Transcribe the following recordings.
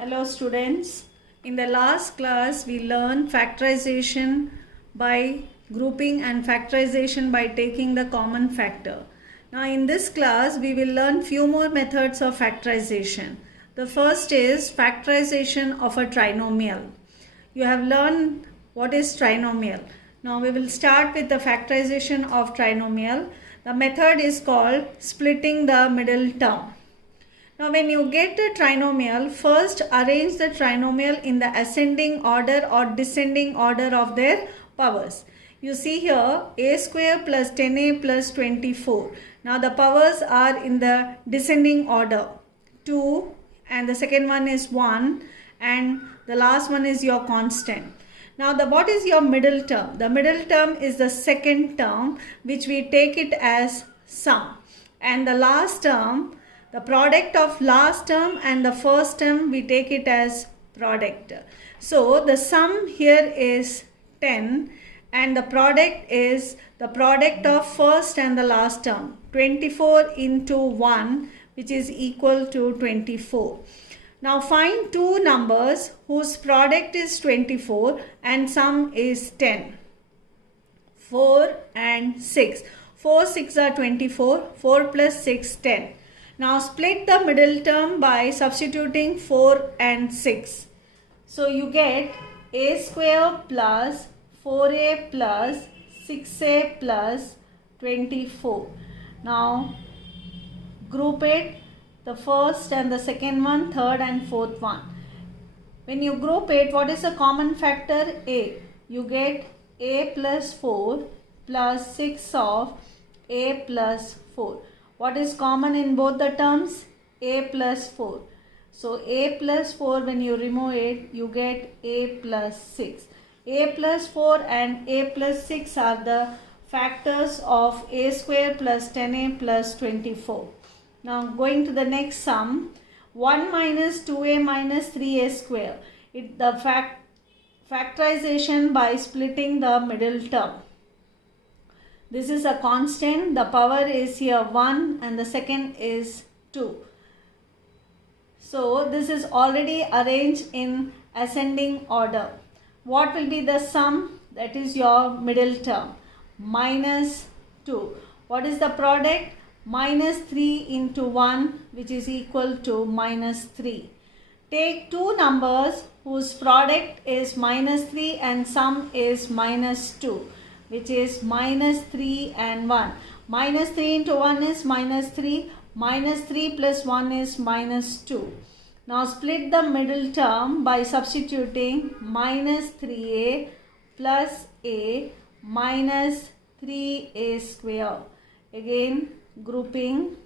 Hello students. In the last class we learned factorization by grouping and factorization by taking the common factor. Now in this class we will learn few more methods of factorization. The first is factorization of a trinomial. You have learned what is trinomial. Now we will start with the factorization of trinomial. The method is called splitting the middle term. Now when you get a trinomial, first arrange the trinomial in the ascending order or descending order of their powers. You see here a square plus 10a plus 24. Now the powers are in the descending order. 2 and the second one is 1 and the last one is your constant. Now what is your middle term? The middle term is the second term, which we take it as sum, and the last term, the product of last term and the first term, we take it as product. So the sum here is 10 and the product is the product of first and the last term, 24 into 1, which is equal to 24. Now find two numbers whose product is 24 and sum is 10. 4 and 6. 4 6 are 24. 4 plus 6 10. Now split the middle term by substituting 4 and 6. So you get a square plus 4a plus 6a plus 24. Now group it, the first and the second one, third and fourth one. When you group it, what is the common factor? A. You get a plus 4 plus 6 of a plus 4. What is common in both the terms? A plus 4. So a plus 4, when you remove it, you get a plus 6. A plus 4 and a plus 6 are the factors of a square plus 10a plus 24. Now going to the next sum, 1 minus 2a minus 3a square. The factorization by splitting the middle term. This is a constant, the power is here 1 and the second is 2. So this is already arranged in ascending order. What will be the sum? That is your middle term, minus 2. What is the product? Minus 3 into 1, which is equal to minus 3. Take two numbers whose product is minus 3 and sum is minus 2. Which is minus 3 and 1. Minus 3 into 1 is minus 3. Minus 3 plus 1 is minus 2. Now split the middle term by substituting minus 3a plus a minus 3a square. Again grouping.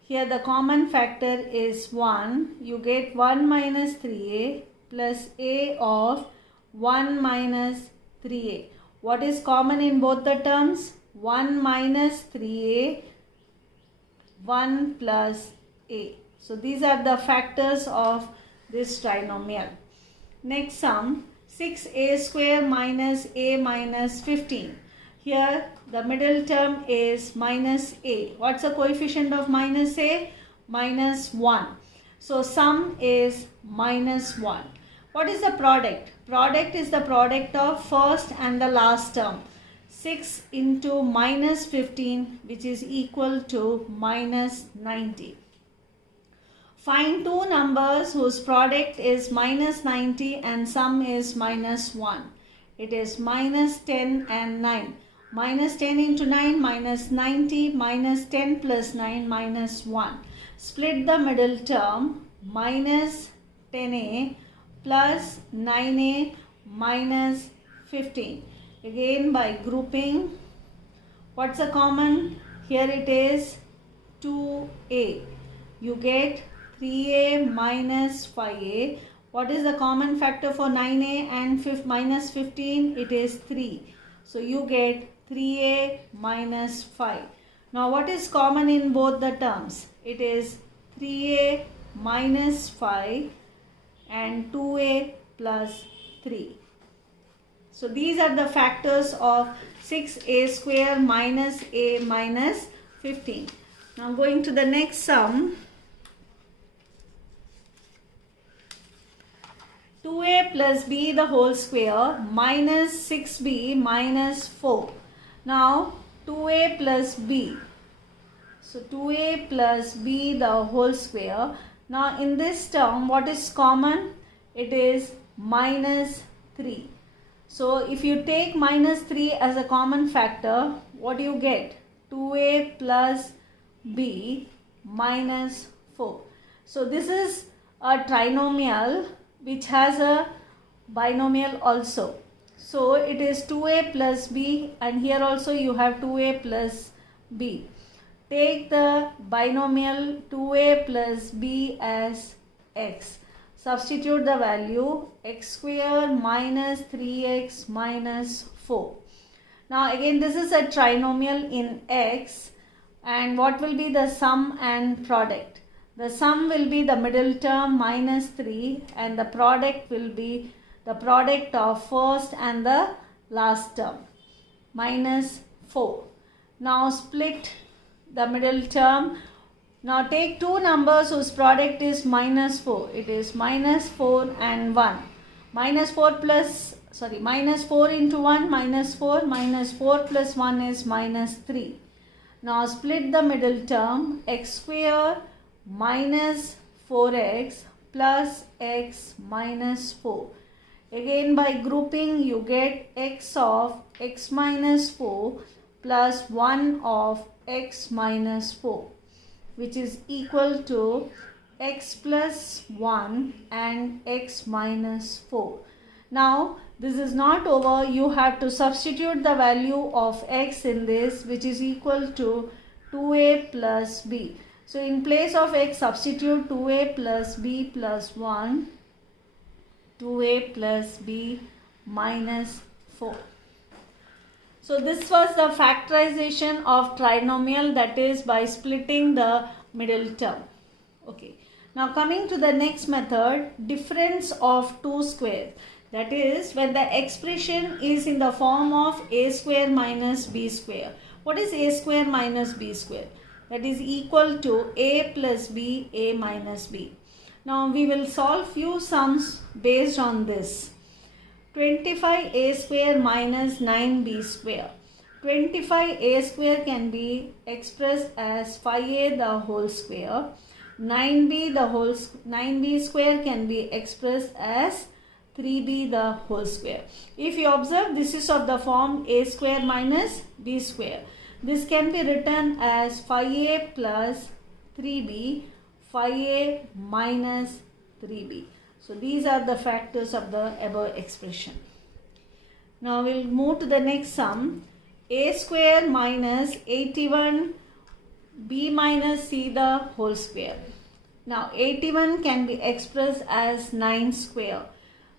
Here the common factor is 1. You get 1 minus 3a plus a of 1 minus 3a. What is common in both the terms? 1 minus 3a, 1 plus a. So these are the factors of this trinomial. Next sum, 6a square minus a minus 15. Here the middle term is minus a. What's the coefficient of minus a? Minus 1. So sum is minus 1. What is the product? Product is the product of first and the last term. 6 into minus 15, which is equal to minus 90. Find two numbers whose product is minus 90 and sum is minus 1. It is minus 10 and 9. Minus 10 into 9 minus 90 minus 10 plus 9 minus 1. Split the middle term, minus 10a plus 9a minus 15. Again by grouping. What's the common? Here it is 2a. You get 3a minus 5a. What is the common factor for 9a and minus 15? It is 3. So you get 3a minus 5. Now what is common in both the terms? It is 3a minus 5 and 2a plus 3. So these are the factors of 6a square minus a minus 15. Now going to the next sum. plus b the whole square minus 6b minus 4. Now 2a plus b. So 2a plus b the whole square. Now in this term, what is common? It is minus 3. So if you take minus 3 as a common factor, what do you get? 2a plus b minus 4. So this is a trinomial which has a binomial also. So it is 2a plus b, and here also you have 2a plus b. Take the binomial 2a plus b as x. Substitute the value x square minus 3x minus 4. Now again this is a trinomial in x, and what will be the sum and product? The sum will be the middle term minus 3, and the product will be the product of first and the last term minus 4. Now split the middle term. Now take two numbers whose product is minus 4. It is minus 4 and 1. Minus 4 into 1 minus 4. Minus 4 plus 1 is minus 3. Now split the middle term. X square minus 4x plus x minus 4. Again by grouping you get x of x minus 4 plus 1 of x minus 4, which is equal to x plus 1 and x minus 4. Now this is not over. You have to substitute the value of x in this, which is equal to 2a plus b. So in place of x, substitute 2a plus b plus 1, 2a plus b minus 4. So this was the factorization of trinomial, that is by splitting the middle term. Okay. Now coming to the next method, difference of two squares. That is when the expression is in the form of a square minus b square. What is a square minus b square? That is equal to a plus b, a minus b. Now we will solve few sums based on this. 25a square minus 9b square. 25a square can be expressed as 5a the whole square. 9b square can be expressed as 3b the whole square. If you observe, this is of the form a square minus b square. This can be written as 5a plus 3b, 5a minus 3b. So these are the factors of the above expression. Now we'll move to the next sum. A square minus 81 b minus c the whole square. Now 81 can be expressed as 9 square.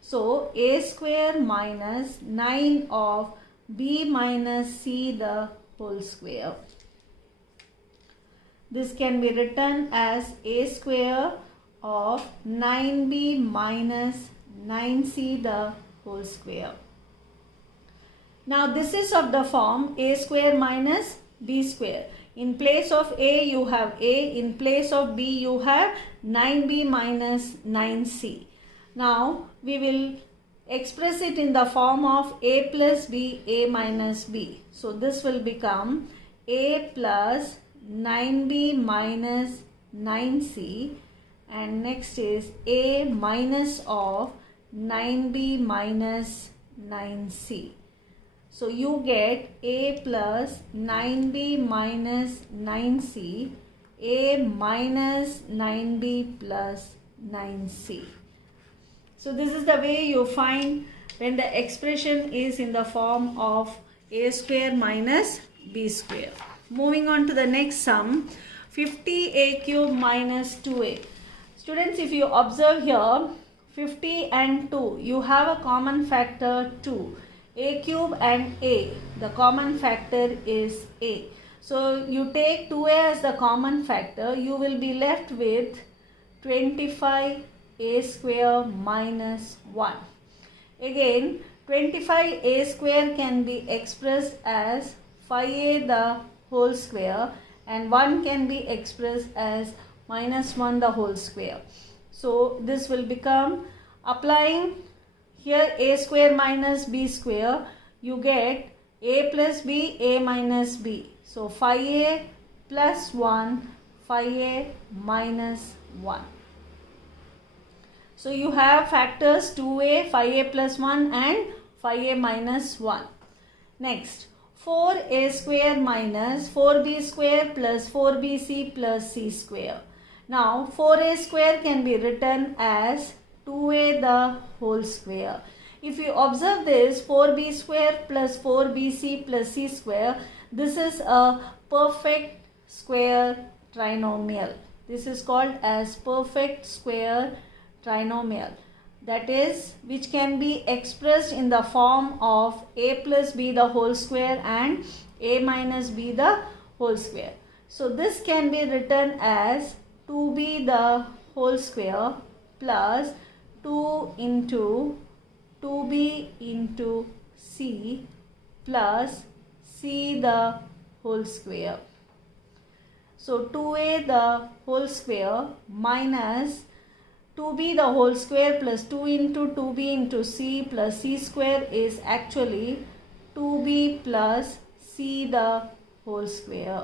So a square minus 9 of b minus c the whole square. This can be written as a square of 9b minus 9c the whole square. Now this is of the form a square minus b square. In place of a you have a, in place of b you have 9b minus 9c. Now we will express it in the form of a plus b, a minus b. So this will become a plus 9b minus 9c, and next is a minus of 9b minus 9c. So you get a plus 9b minus 9c, a minus 9b plus 9c. So this is the way you find when the expression is in the form of a square minus b square. Moving on to the next sum, 50a cube minus 2a. Students, if you observe here, 50 and 2, you have a common factor 2. A cube and a, the common factor is a. So you take 2a as the common factor, you will be left with 25a square minus 1. Again, 25a square can be expressed as 5a the whole square, and 1 can be expressed as minus 1 the whole square. So this will become, applying here a square minus b square, you get a plus b, a minus b. So 5a plus 1, 5a minus 1. So you have factors 2a, 5a plus 1 and 5a minus 1. Next, 4a square minus 4b square plus 4bc plus c square. Now 4a square can be written as 2a the whole square. If you observe this, 4b square plus 4bc plus c square, this is a perfect square trinomial. This is called as perfect square trinomial. That is, which can be expressed in the form of a plus b the whole square and a minus b the whole square. So this can be written as 2b the whole square plus 2 into 2b into c plus c the whole square. So 2a the whole square minus 2b the whole square plus 2 into 2b into c plus c square is actually 2b plus c the whole square.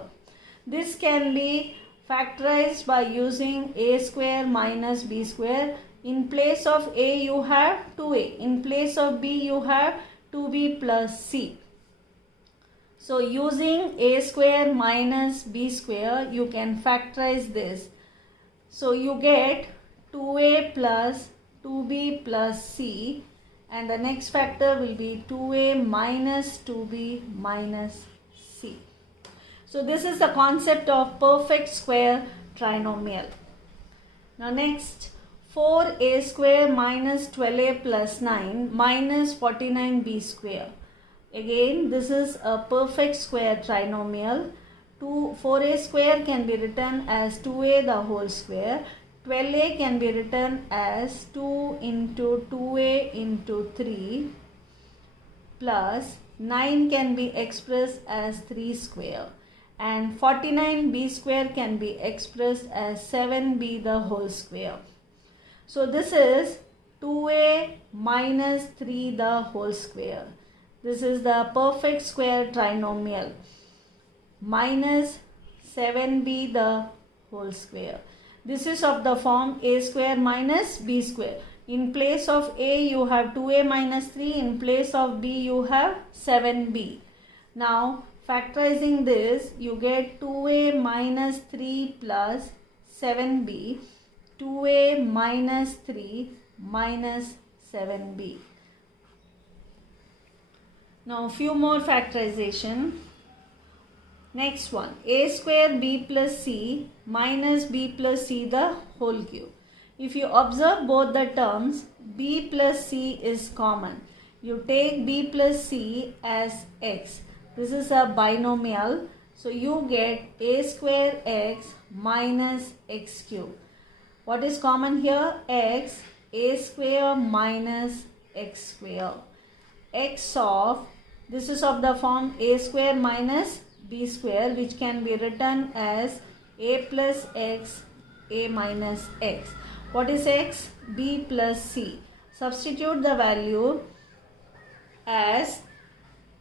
This can be factorized by using a square minus b square. In place of a you have 2a. In place of b you have 2b plus c. So using a square minus b square, you can factorize this. So you get 2a plus 2b plus c, and the next factor will be 2a minus 2b minus c. So this is the concept of perfect square trinomial. Now next, 4a square minus 12a plus 9 minus 49b square. Again, this is a perfect square trinomial. 4a square can be written as 2a the whole square. 12a can be written as 2 into 2a into 3 plus 9 can be expressed as 3 square, and 49b square can be expressed as 7b the whole square. So this is 2a minus 3 the whole square. This is the perfect square trinomial, minus 7b the whole square. This is of the form a square minus b square. In place of a you have 2a minus 3. In place of b you have 7b. Now factorizing this, you get 2a minus 3 plus 7b. 2a minus 3 minus 7b. Now few more factorization. Next one, a square b plus c minus b plus c the whole cube. If you observe both the terms, b plus c is common. You take b plus c as x. This is a binomial. So you get a square x minus x cube. What is common here? X, a square minus x square. X of, this is of the form a square minus b square, which can be written as a plus x, a minus x. What is x? B plus c. Substitute the value as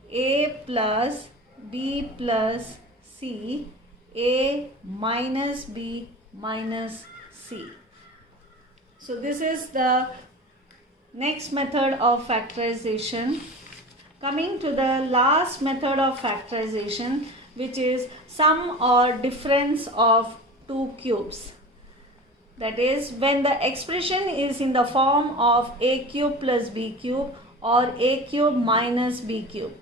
a plus b plus c, a minus b minus c. So this is the next method of factorization. Coming to the last method of factorization, which is sum or difference of two cubes. That is, when the expression is in the form of a cube plus b cube or a cube minus b cube.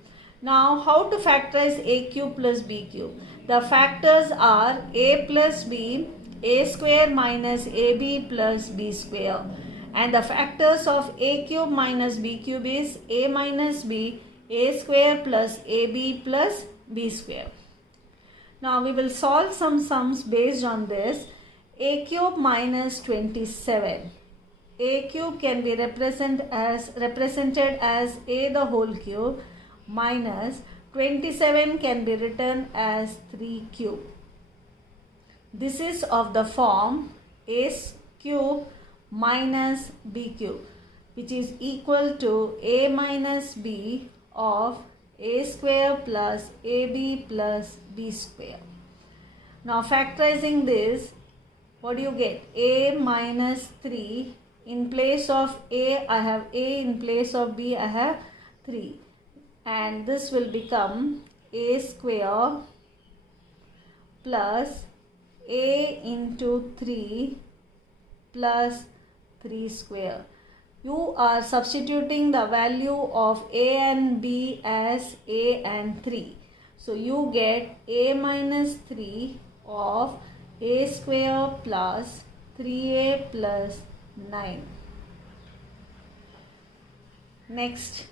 Now, how to factorize a cube plus b cube? The factors are a plus b, a square minus ab plus b square. And the factors of a cube minus b cube is a minus b, a square plus ab plus b square. Now we will solve some sums based on this. A cube minus 27. A cube can be represented as a the whole cube minus 27 can be written as 3 cube. This is of the form a cube minus b cube. which is equal to a minus b of a square plus ab plus b square. Now factorizing this, what do you get? A minus 3, in place of a I have a, in place of b I have 3, and this will become a square plus a into 3 plus 3 square. You are substituting the value of a and b as a and 3. So you get a minus 3 of a square plus 3a plus 9. Next,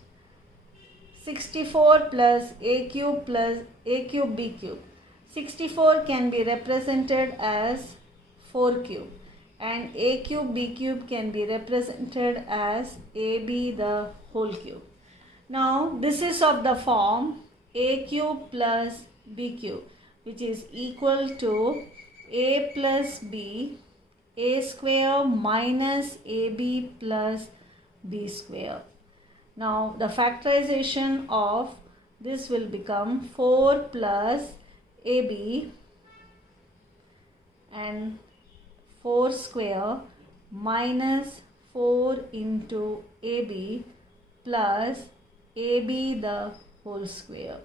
64 plus a cube b cube. 64 can be represented as 4 cube, and a cube b cube can be represented as ab the whole cube. Now this is of the form a cube plus b cube, which is equal to a plus b, a square minus ab plus b square. Now the factorization of this will become 4 plus ab and 4 square minus 4 into ab plus ab the whole square.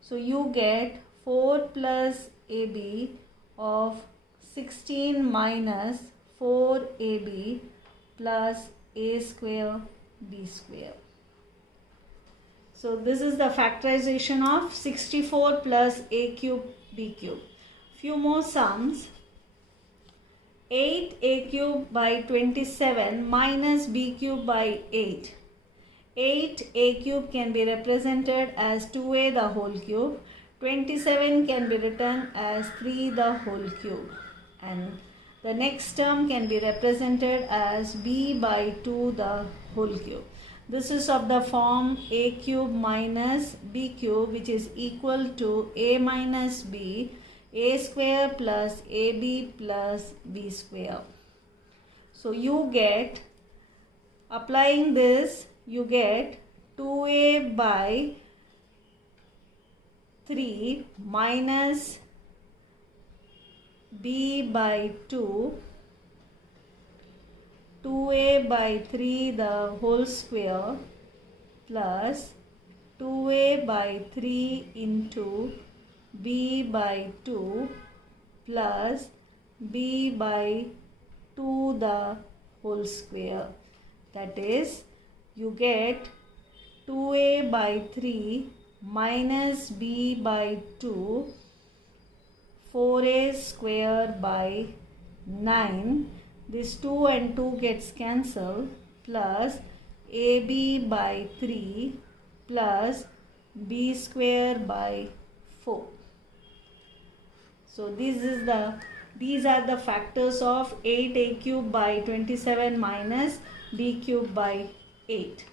So you get 4 plus ab of 16 minus 4ab plus a square b square. So this is the factorization of 64 plus a cube b cube. Few more sums. 8a cube by 27 minus b cube by 8. 8a cube can be represented as 2a the whole cube. 27 can be written as 3 the whole cube. And the next term can be represented as b by 2 the whole cube. This is of the form a cube minus b cube, which is equal to a minus b, a square plus ab plus b square. So you get, applying this, you get 2a by 3 minus b by 2, 2a by 3 the whole square plus 2a by 3 into b by 2 plus b by 2 the whole square. That is, you get 2a by 3 minus b by 2, 4a square by 9. This 2 and 2 gets cancelled, plus ab by 3 plus b square by 4. So these are the factors of 8a cube by 27 minus b cube by 8.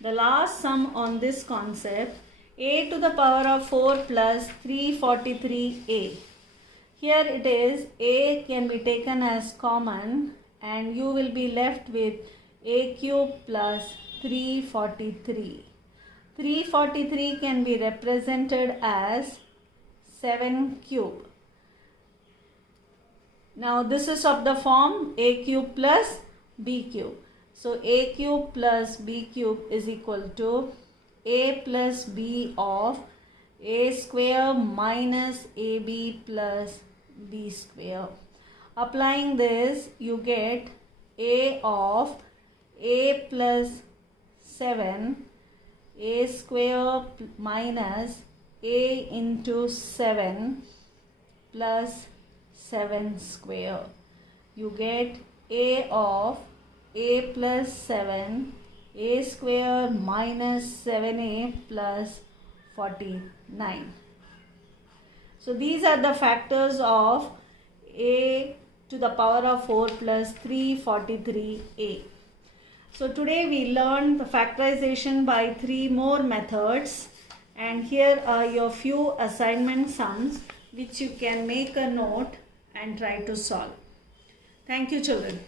The last sum on this concept, a to the power of 4 plus 343a. Here it is, a can be taken as common and you will be left with a cube plus 343. 343 can be represented as 7 cube. Now this is of the form a cube plus b cube. So a cube plus b cube is equal to a plus b of a square minus ab plus b square. Applying this, you get a of a plus 7, a square minus a into 7 plus 7 square. You get a of a plus 7, a square minus 7a plus 49. So these are the factors of a to the power of 4 plus 343a. So today we learned the factorization by 3 more methods, and here are your few assignment sums which you can make a note and try to solve. Thank you, children.